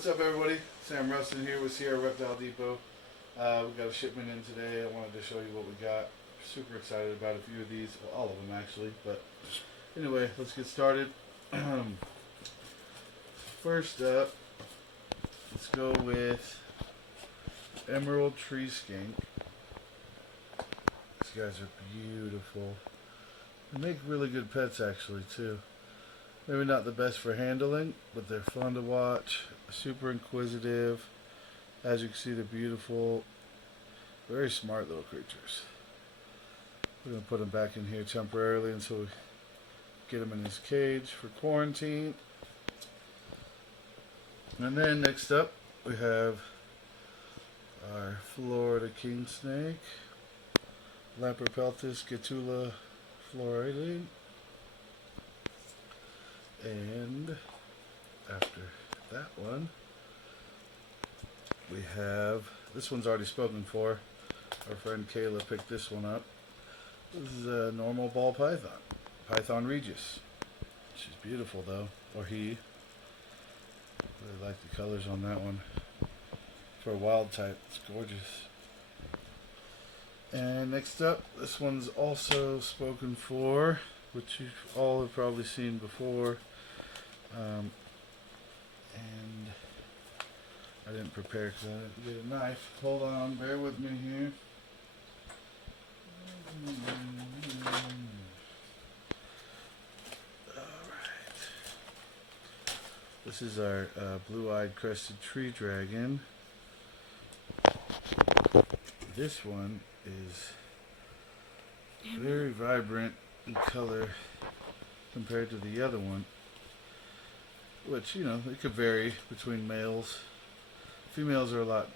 What's up, everybody? Sam Rustin here with Sierra Reptile Depot. We got a shipment in today. I wanted to show you what we got. Super excited about a few of these, well, all of them actually. But anyway, let's get started. First up, let's go with Emerald Tree Skink. These guys are beautiful. They make really good pets actually too. Maybe not the best for handling, but they're fun to watch. Super inquisitive. As you can see, they're beautiful. Very smart little creatures. We're going to put him back in here temporarily until we get him in his cage for quarantine. And then next up, we have our Florida king snake, Lampropeltis Gatula florida. And after that one, we have, this one's already spoken for. Our friend Kayla picked this one up. This is a normal ball python, Python Regis. She's beautiful though, or he. Really like the colors on that one. For a wild type, it's gorgeous. And next up, this one's also spoken for, which you all have probably seen before. And I didn't prepare because I didn't get a knife. Hold on, bear with me here. Alright. This is our blue-eyed crested tree dragon. This one is very vibrant in color compared to the other one. Which, you know, it could vary between males. Females are a lot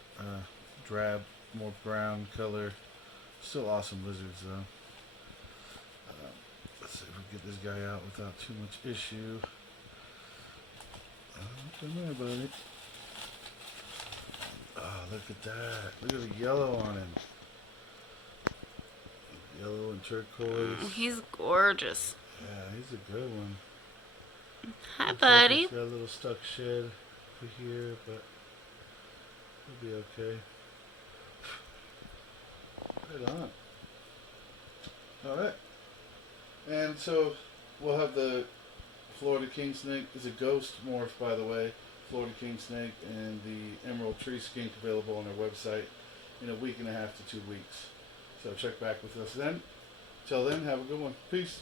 drab, more brown color. Still awesome lizards, though. Let's see if we can get this guy out without too much issue. Come here, buddy. Oh, look at that. Look at the yellow on him. Yellow and turquoise. He's gorgeous. Yeah, he's a good one. Hi, Looks like buddy. he's got a little stuck shed over here, but he'll be okay. Right on. Alright. And so we'll have the Florida king snake. It's a ghost morph, by the way. Florida king snake and the Emerald Tree Skink available on our website in a week and a half to 2 weeks. So check back with us then. Till then, have a good one. Peace.